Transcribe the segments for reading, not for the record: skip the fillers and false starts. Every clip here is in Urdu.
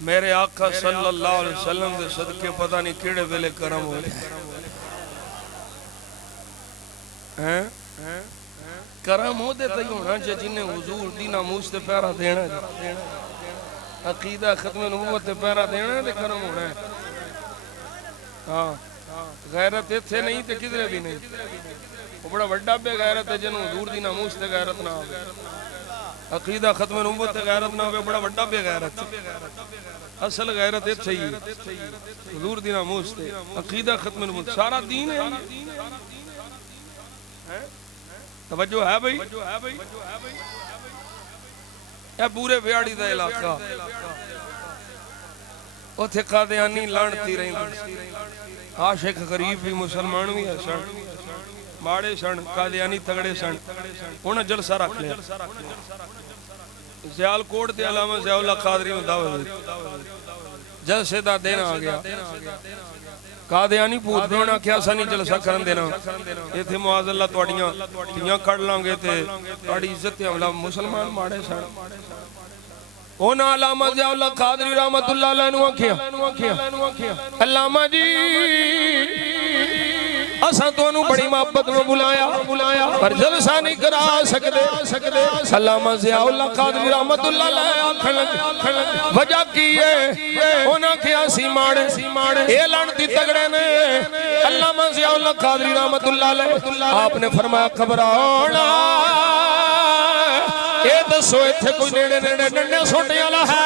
میرے آقا صلی اللہ علیہ وسلم دے صدقے پتہ نہیں کیڑے ویلے کرم ہوئے کرم ہو دے تھی ہونا چاہے جنہیں حضور دی ناموس تے پیرا دینا ہے، عقیدہ ختم نبوت تے پیرا دینا ہے تے کرم ہونا ہے۔ ہاں غیرت اتھے نہیں تے کدھرے بھی نہیں، وہ بڑا وڈا بے غیرت ہے جنہوں حضور دی ناموس تے غیرت نہ ہوئے، عقیدہ ختم نبوت تے غیرت نہ ہوئے، بڑا وڈا بے غیرت۔ اصل غیرت اتھے ہی حضور دی ناموس تے عقیدہ ختم نبوت سارا دین ہے۔ توجہ ہے بھئی، یہ پورے ویاڑی دا علاقہ اتھے قادیانی لانتی رہیں عاشق غریب بھی مسلمان بھی ہے سن، ماڑے سن قادیانی تگڑے سن، انہیں جلسہ رکھ لیا زیال کوٹ دے علامہ ضیاء اللہ قادری میں دعوت جلسے دا دینا آگیا، قادیانی پوت دینا کیا سانی جلسہ کرن دینا، یہ تھے معاذ اللہ توڑیاں تیاں کڑ لانگے تھے توڑی عزت تھے مسلمان ماڑے سن۔ اونا علامہ ضیاء اللہ قادری رحمت اللہ علیہ نوہ کیا علامہ جی اساں تو انہوں بڑی محبت میں بلایا پر جلسہ نہیں کرا سکتے۔ علامہ ضیاء اللہ قادری رحمت اللہ علیہ آکھن لگے وجہ کی ہے اونا کیا سی ماڑے اے لانتی تگڑے نے علامہ ضیاء اللہ قادری رحمت اللہ علیہ آپ نے فرمایا خبرانا اے دسو اتھے کوئی نیڑے ڈنڈے سوٹے والا ہے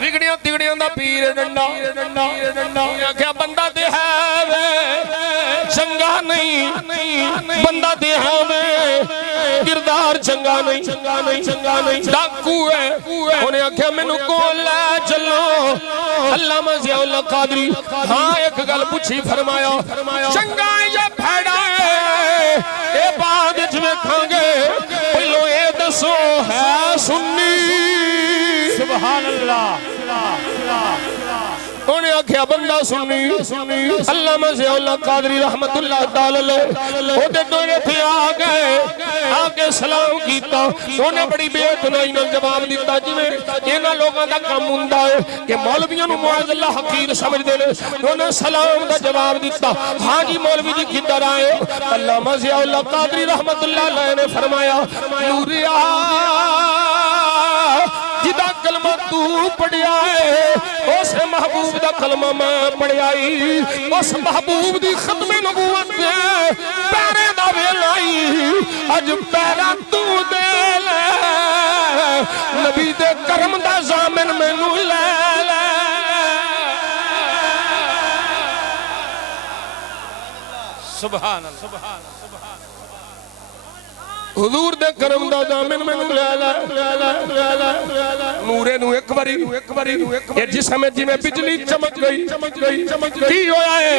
بگڑیاں تگڑیاں دا پیر ڈنڈا کیا بندہ دے ہے چنگا نہیں بندہ دے ہے کردار چنگا نہیں ڈاکو ہے انہیں آکھیا میں نو کون لے چلو علامہ ضیاء اللہ قادری ہاں ایک گل پوچھی فرمایا چنگا یا پھیڑا ہے اے بعد جمیں کھانگے پہلو اے دسو ہے سنی سبحان اللہ انہیں آکھیا بندہ سنی علامہ ضیاء اللہ قادری رحمت اللہ تعالی وہ دے دوئے تھے آگے سلام کیتا انہیں بڑی بے اتنائی نہ جواب دیتا جنہیں اینا لوگاں دا کام ہوندہ ہے کہ مولویاں نو معاذ اللہ حقیر سمجھ دے لے انہیں سلام دا جواب دیتا ہاں جی مولوی جی کدھر آئے علامہ ضیاء اللہ قادری رحمت اللہ علیہ نے فرمایا نوریا جدا کلمہ تو پڑھیا ہے اس محبوب دا کلمہ میں پڑھیائی اس محبوب دی ختم نبوت دے پیرے دا ویلائی اج پیرا تو دے لے نبی دے کرم دا زامن میں نو لے لے سبحان اللہ حضور دے کرم دا دامن میں نورے نو ایک باری یہ جسم جی میں بجلی چمک گئی کی ہویا ہے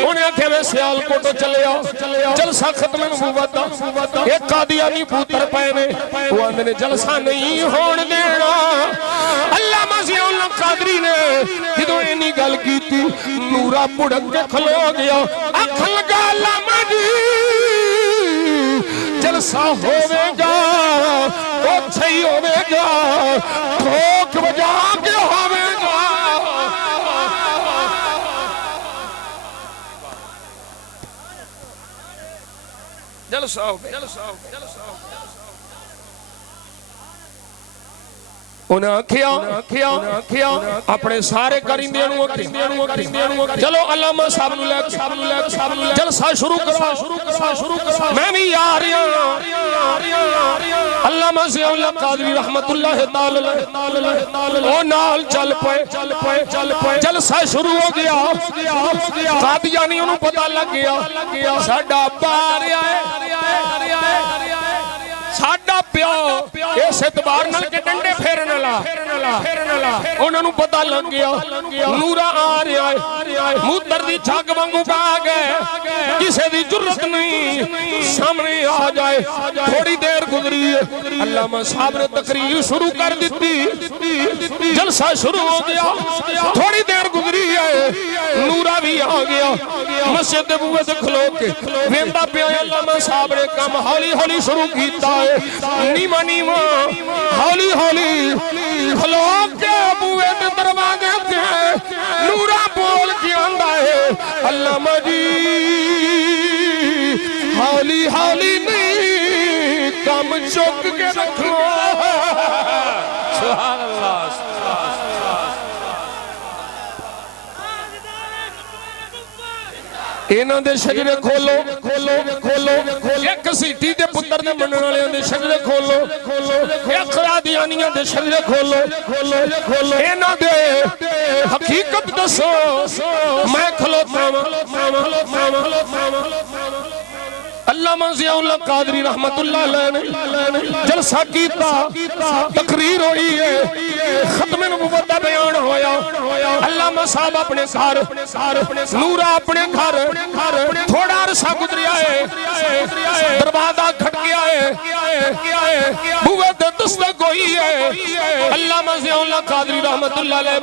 انہیں آکھے میں سیال کوٹو چلے آؤ جلسہ ختم نبوت ایک قادیانی پوتر پائنے وہ اندھنے جلسہ نہیں ہون دینا علامہ ضیاء اللہ قادری نے جدو اینی گل کی تھی نورا پڑک کے کھلو گیا اکھ لگا علامہ جی جلسہ ہوئے گا اچھا ہی ہوئے گا ٹھوک بجا کے ہوئے گا جلسہ ہوئے انہیں کیا اپنے سارے کرندے چلو علامہ صاحب نو لے جلسہ شروع کرو میں بھی آ رہی ہوں علامہ ضیاء اللہ قادری رحمت اللہ تعالی او نال چل پے جلسہ شروع ہو گیا قادیانی انہوں پتہ لگ گیا ساڈا پار ساڈا پیو اس اعتبار نال کے ڈنڈے پھیرنے لا انہوں پتہ لگ گیا نورا آ رہا ہے بندر دی جھاگ وانگو پا گئے کسے دی جرت نہیں سامنے آ جائے تھوڑی دیر گزری ہے علامہ صاحب نے تقریر شروع کر دیتی جلسہ شروع ہو گیا تھوڑی دیر گزری ہے نورا بھی آ گیا مسجد دے بوئے سے کھلو کے ویندہ پہ آئے علامہ صاحب نے کام ہولی ہولی شروع کیتا ہے نیمہ نیمہ ہولی ہولی کھلو کے بوئے دے دروازے کے نورا بول کے آندہ ہے علامہ جی ہولی ہولی نہیں کام چوک کے رکھو سبحان اللہ اینا دے شجرے کھولو ایک سیٹی دے پتر دے منن والے دے شجرے کھولو ایک قادیانیاں دے شجرے کھولو اینا دے حقیقت دسو میں کھلوتا علامہ ضیاء اللہ قادری رحمت اللہ علیہ نے جلسہ کیتا تقریر ہوئی ہے ختم نبوت دا بیان ہویا علامہ صاحب اپنے گھر نورا اپنے گھر تھوڑا عرصہ گزریا ہے دروازہ کھٹ گیا ہے بوئے دے دستک ہوئی ہے علامہ ضیاء اللہ قادری رحمت اللہ علیہ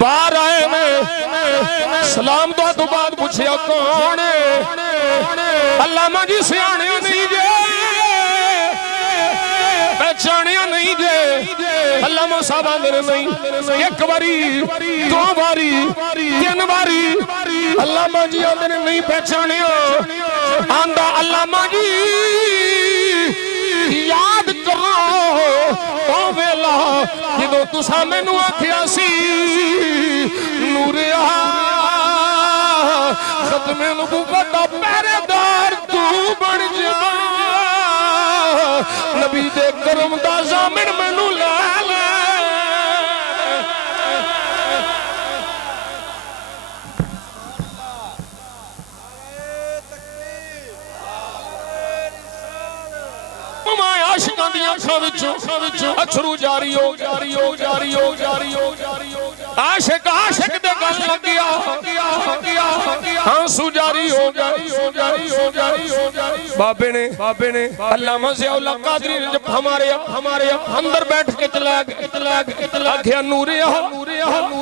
باہر آئے میں سلام دعا تو بعد پوچھیا کون ہے علامہ جی سیانے نہیں جے پہچانے نہیں جے علامہ صاحب اندر نہیں ایک باری دو باری تین باری علامہ جی اندر نہیں پہچانے آندہ علامہ جی یاد کرو او ویلا جدو تسا میں نو آکھیا سی نوریا ختم نبوت دا پہرے دار تو بن جا نبی دے کرم دا ضامن میں نو لے لے ہمارے عاشقان دیاں کھاوچوں اچھرو جاری ہو عاشق دے گل لگیا آنسو جاری ہو بابے نے علامہ ضیاء اللہ قادری نے جب ہمارے اندر بیٹھ کے اطلاع کیا نوریا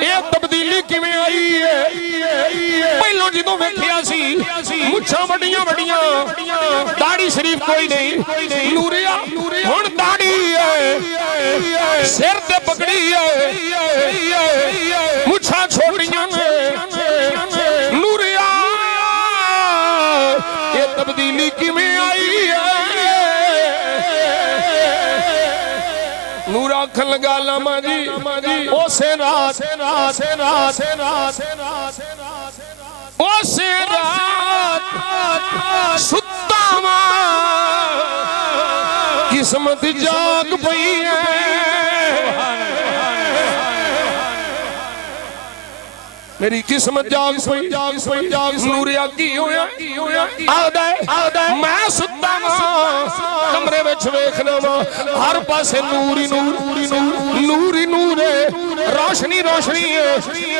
یہ تبدیلی کی میں آئی ہے پہلوں جدوں میں کیا سی مچھا بڑیاں داڑھی شریف کوئی نہیں نوریا ہون داڑھی ہے سر تے پکڑی ہے مچھا چھوٹیاں نوریا یہ تبدیلی کی میں آئی ہے نورا کھن لگا علامہ جی او سے رات ستا ماں قسمت جاگ پئی ہے میری قسمت جاگ پئی نوریا کی ہویا آدھے میں ستا ماں کمرے وچ ویکھنا ماں ہر پاسے نوری نور روشنی ہے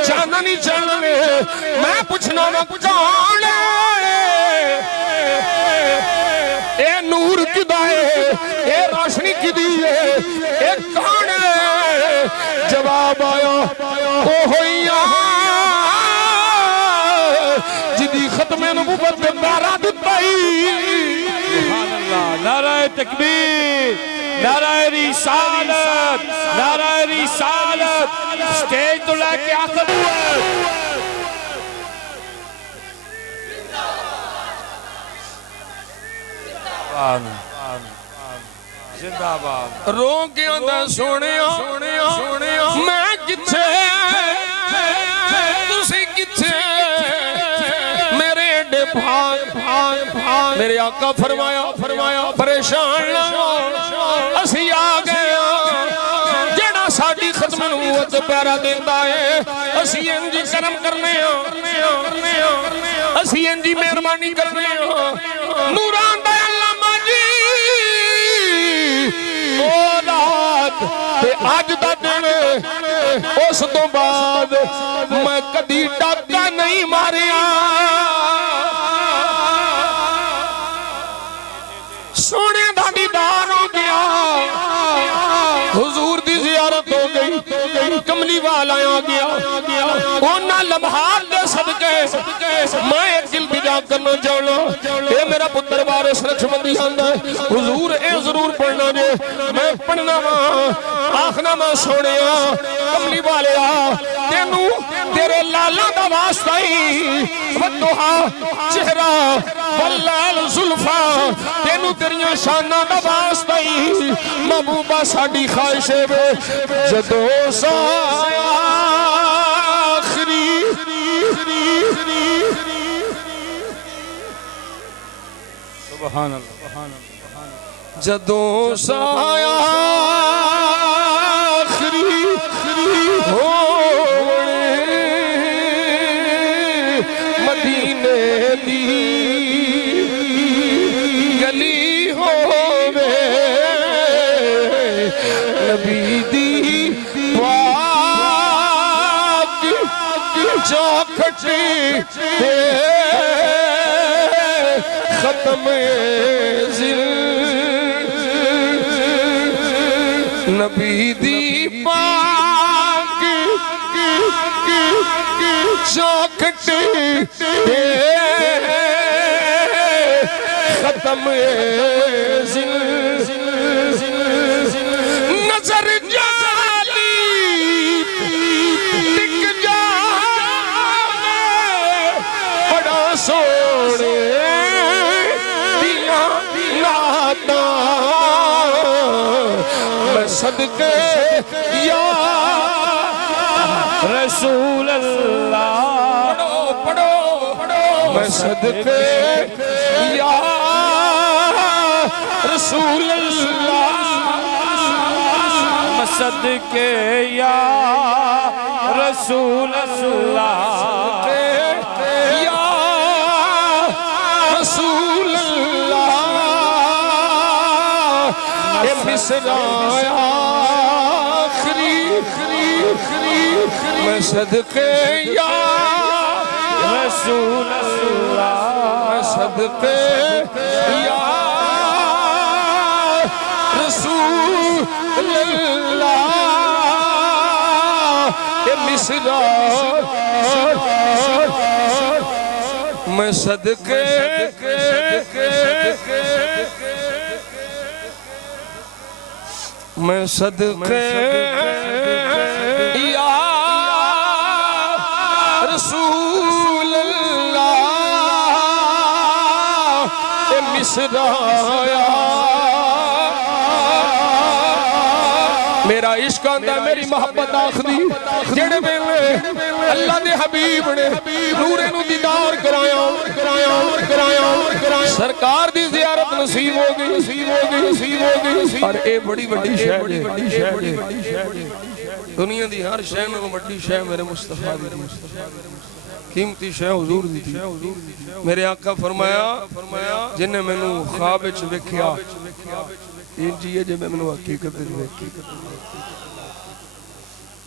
چاندنی ہے میں پوچھنا وا کون اے نور کدا ہے اے روشنی کدی ہے اے کون ہے جواب آیا او ہویا جدی ختم نبوت دے نعرہ دتائی سبحان اللہ نعرہ تکبیر نعرہ رسالت سٹیج تو لے کے آخر زندہ باد رو کے اندر سونیا میں کتھے تسی کتھے میرے اڈے بھاگ میرے آقا فرمایا پریشان نہ اسی آ گیا جڑا ساڑی ختم نبوت پیارا دیتا ہے اسی انجی کرم کرنے اسی انجی مہربانی کرنے نوران دا علامہ جی اولاد تے آج دا دن اس تو بعد میں کدی ڈاکا نہیں ماریا سونے دا دیدار ہو گیا حضور دی زیارت ہو گئی کملی والا آ گیا اونا لمحات دے صدقے میں ایک التجا کرنا چاہنا اے میرا پتر وارث لکشمندی آندا ہے حضور اے ضرور پڑھنا جے میں پڑھنا آخنا میں سونیا کملی والے تینو تیرے لالا دا واسطہ ہی ودوہا چہرہ واللیل زلفا تینو تیریاں شانہ دا واسطہ ہی محبوبہ ساڑی خواہشے بے جدو سایا آخری سبحان اللہ جدو سایا آخری ہونے مدینے دی گلی ہووے نبی دی پاک چاکھٹی ختم نبی دی پاک چاکھٹی ختم نظر جالی ٹک جاوے بڑا سوڑے دیاں ناتاں میں صدقے یا رسول اللہ پڑھو میں صدقے یا رسول اللہ میں صدقے یا رسول اللہ یا رسول اللہ اے مصرعہ آخری میں صدقے یا رسول اللہ میں صدقے یا رسول اللہ اے مصرعہ میں صدقے میں صدقے یا رسول اللہ اے مصرعہ میرا عشق آندہ میری محبت آخری جڑے میں اللہ دے حبیب نے نورے نو دیدار کرایا سرکار دی زیارت نصیب ہو گئی اور اے بڑی بڑی شہر دنیا دی ہر شہر میں بڑی شہر میرے مصطفیٰ دی قیمتی شہر حضور دی تھی میرے آقا فرمایا جنہیں میں نو خواب وچ ویکھیا انجی ہے جب میں نو حقیقت